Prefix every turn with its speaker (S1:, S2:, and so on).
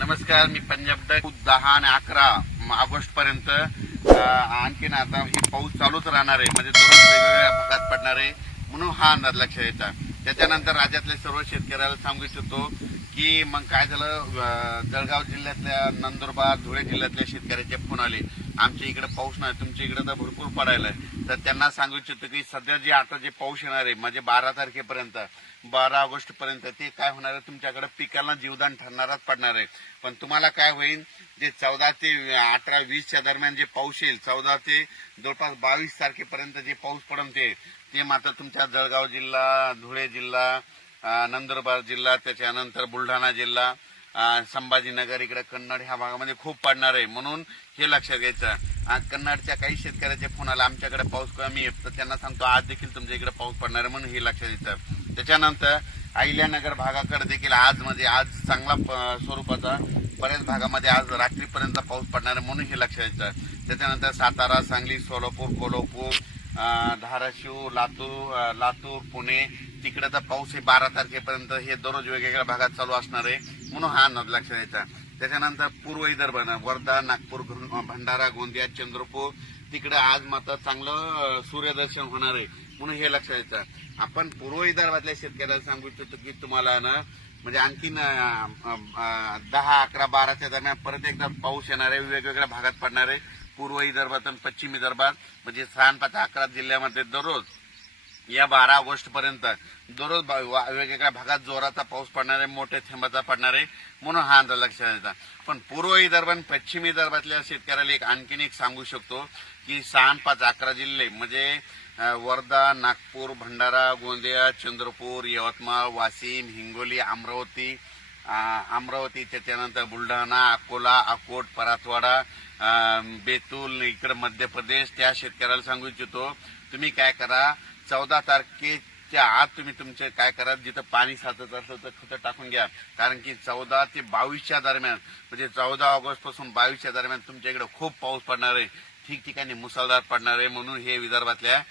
S1: नमस्कार मी पंजाब दहा आणि अकरा ऑगस्ट पर्यंत आणखीन आता ही पाऊस चालूच राहणार आहे. म्हणजे दररोज वेगवेगळ्या भागात पडणार आहे. म्हणून हा अंदाज लक्षात यायचा त्याच्यानंतर राज्यातल्या सर्व शेतकऱ्याला सांगू इच्छितो की मग काय झालं जळगाव जिल्ह्यातल्या नंदुरबार धुळे जिल्ह्यातल्या शेतकऱ्याचे फोन आले. आमच्या इकडे पाऊस नाही तुमच्या इकडे तर भरपूर पडायला आहे. तर त्यांना सांगू इच्छितो की सध्या जे आता जे पाऊस येणार आहे म्हणजे बारा तारखेपर्यंत बारा ऑगस्ट पर्यंत ते काय होणार आहे? तुमच्याकडे पिकांना जीवदान ठरणारच पडणार आहे. पण तुम्हाला काय होईल जे चौदा ते अठरा वीसच्या दरम्यान जे पाऊस येईल चौदा ते जवळपास बावीस तारखेपर्यंत जे पाऊस पडून ते मात्र तुमच्या जळगाव जिल्हा धुळे जिल्हा नंदुरबार जिल्हा त्याच्यानंतर बुलढाणा जिल्हा संभाजीनगर इकडे कन्नड ह्या भागामध्ये खूप पडणार आहे. म्हणून हे लक्षात घ्यायचं. कन्नडच्या काही शेतकऱ्याचे फोन आला आमच्याकडे पाऊस कमी आहे. तर त्यांना सांगतो आज देखील तुमच्या इकडे पाऊस पडणार आहे म्हणून हे लक्षात येतं. त्याच्यानंतर अहिल्यानगर भागाकडे देखील आज म्हणजे आज चांगला प- स्वरूपाचा बऱ्याच भागामध्ये आज रात्रीपर्यंत पाऊस पडणार आहे म्हणून हे लक्षात येतं. त्याच्यानंतर सातारा सांगली सोलापूर कोल्हापूर धाराशिव लातूर लातूर पुणे. तिकडे तर पाऊस हे बारा तारखेपर्यंत. हे दररोज वेगवेगळ्या भागात चालू असणार आहे. म्हणून हा अंदाज लक्षात द्यायचा त्याच्यानंतर पूर्व विदर्भ वर्धा नागपूर भंडारा गोंदिया चंद्रपूर. तिकडे आज मात्र चांगलं सूर्यदर्शन होणार आहे. म्हणून हे लक्षात द्यायचं आपण पूर्व विदर्भातल्या शेतकऱ्याला सांगू इच्छितो की तुम्हाला ना म्हणजे आणखीन दहा अकरा बाराच्या दरम्यान परत एकदा पाऊस येणार आहे. वेगवेगळ्या भागात पडणार आहे. पूर्व विदर्भात आणि पश्चिम विदर्भात म्हणजे सहा पाच अकरा जिल्ह्यामध्ये दररोज या बारा ऑगस्ट पर्यंत दररोज बा- वा- वेगवेगळ्या भागात जोराचा पाऊस पडणार आहे मोठ्या थेंबाचा पडणार आहे म्हणून हा अंदाज लक्षात येतात पण पूर्व विदर्भ आणि पश्चिम विदर्भातल्या शेतकऱ्याला एक आणखीन एक सांगू शकतो की सहा पाच अकरा जिल्हे म्हणजे वर्धा नागपूर भंडारा गोंदिया चंद्रपूर यवतमाळ वाशिम हिंगोली अमरावती अमरावती त्याच्यानंतर बुलढाणा अकोला अकोट परातवाडा बेतूल इकडे मध्य प्रदेश त्या शेतकऱ्याला सांगू इच्छितो तुम्ही काय करा चौदा तारखेच्या आत तुम्ही तुमचे काय करा जिथं पाणी साचत असलं तर खतं टाकून घ्या. कारण की चौदा ते बावीसच्या दरम्यान म्हणजे चौदा ऑगस्टपासून बावीसच्या दरम्यान तुमच्या इकडे खूप पाऊस पडणार आहे ठिकठिकाणी मुसळधार पडणार आहे म्हणून हे विदर्भातल्या